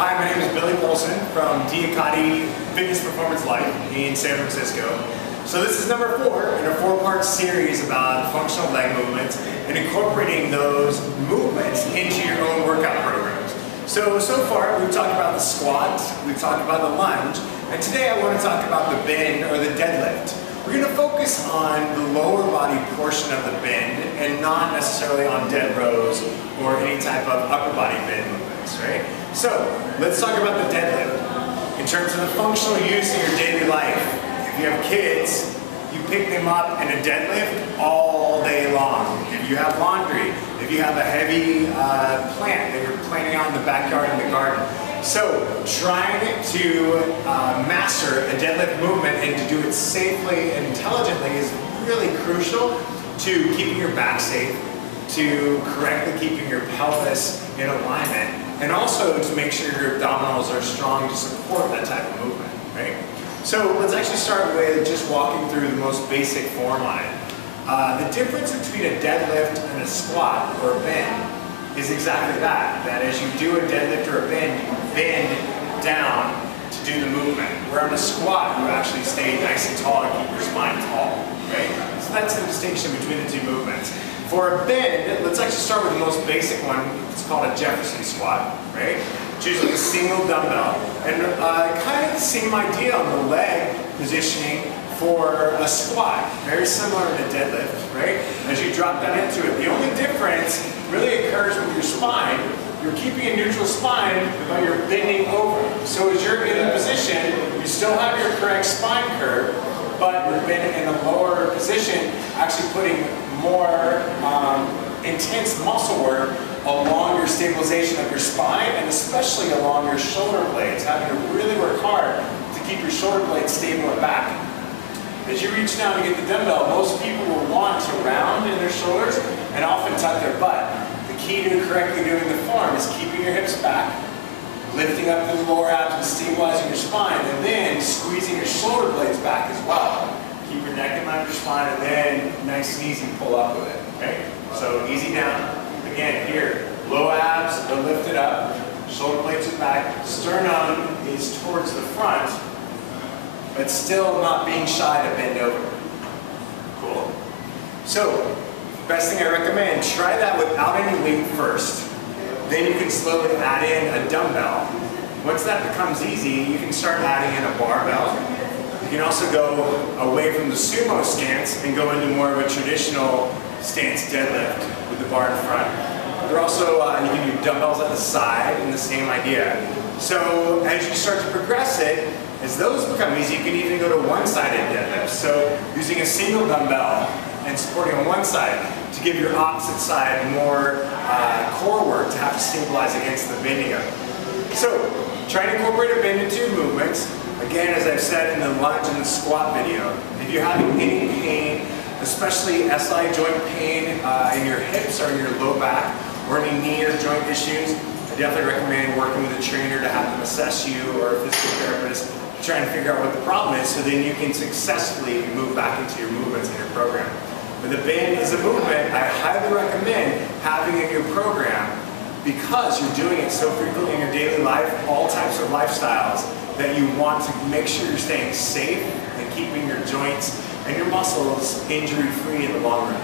Hi, my name is Billy Polson from DIAKADI Fitness Performance Life in San Francisco. So this is number 4 in a 4-part series about functional leg movements and incorporating those movements into your own workout programs. So far we've talked about the squat, we've talked about the lunge, and today I want to talk about the bend or the deadlift. We're going to focus on the lower body portion of the bend and not necessarily on dead rows or any type of upper body bend movements, right? So let's talk about the deadlift. In terms of the functional use in your daily life, if you have kids, you pick them up in a deadlift all day long. If you have laundry, if you have a heavy plant that you're planting out in the backyard in the garden. So trying to master a deadlift movement and to do it safely and intelligently is really crucial to keeping your back safe, to correctly keeping your pelvis in alignment, and also to make sure your abdominals are strong to support that type of movement, right? So let's actually start with just walking through the most basic form on it. The difference between a deadlift and a squat or a bend is exactly that as you do a deadlift or a bend, you bend down to do the movement. Where on a squat, you actually stay nice and tall and keep your spine tall, right? So that's the distinction between the two movements. For a bend, let's actually start with the most basic one. It's called a Jefferson squat, right? It's usually a single dumbbell. And kind of the same idea on the leg positioning for a squat. Very similar to deadlift, right? As you drop down into it. The only difference really occurs with your spine. You're keeping a neutral spine, but you're bending over. So as you're in a position, you still have your correct spine curve, but you're bending in a lower position, actually putting more intense muscle work along your stabilization of your spine and especially along your shoulder blades, having to really work hard to keep your shoulder blades stable and back. As you reach down to get the dumbbell, most people will want to round in their shoulders and often tuck their butt. The key to correctly doing the form is keeping your hips back, lifting up through the lower abs and stabilizing your spine, and then squeezing your shoulder blades back as well. Keep your neck in line with your spine, and then nice and easy pull up with it. Okay? So easy down. Again, here, low abs are lifted up, shoulder blades are back, sternum is towards the front, but still not being shy to bend over. Cool. So, best thing I recommend, try that without any weight first. Then you can slowly add in a dumbbell. Once that becomes easy, you can start adding in a barbell. You can also go away from the sumo stance and go into more of a traditional stance deadlift with the bar in front. There are also, you can do dumbbells at the side and the same idea. So as you start to progress it, as those become easy, you can even go to one-sided deadlifts. So using a single dumbbell and supporting on one side to give your opposite side more core work to have to stabilize against the bending of it. So try to incorporate a bend into your movements. Again, as I've said in the lunge and the squat video, if you're having any pain, especially SI joint pain in your hips or in your low back, or any knee or joint issues, I definitely recommend working with a trainer to have them assess you or a physical therapist to try and figure out what the problem is so then you can successfully move back into your movements in your program. But the bend is a movement I highly recommend having in your program because you're doing it so frequently in your daily life, all types of lifestyles, that you want to make sure you're staying safe and keeping your joints and your muscles injury-free in the long run.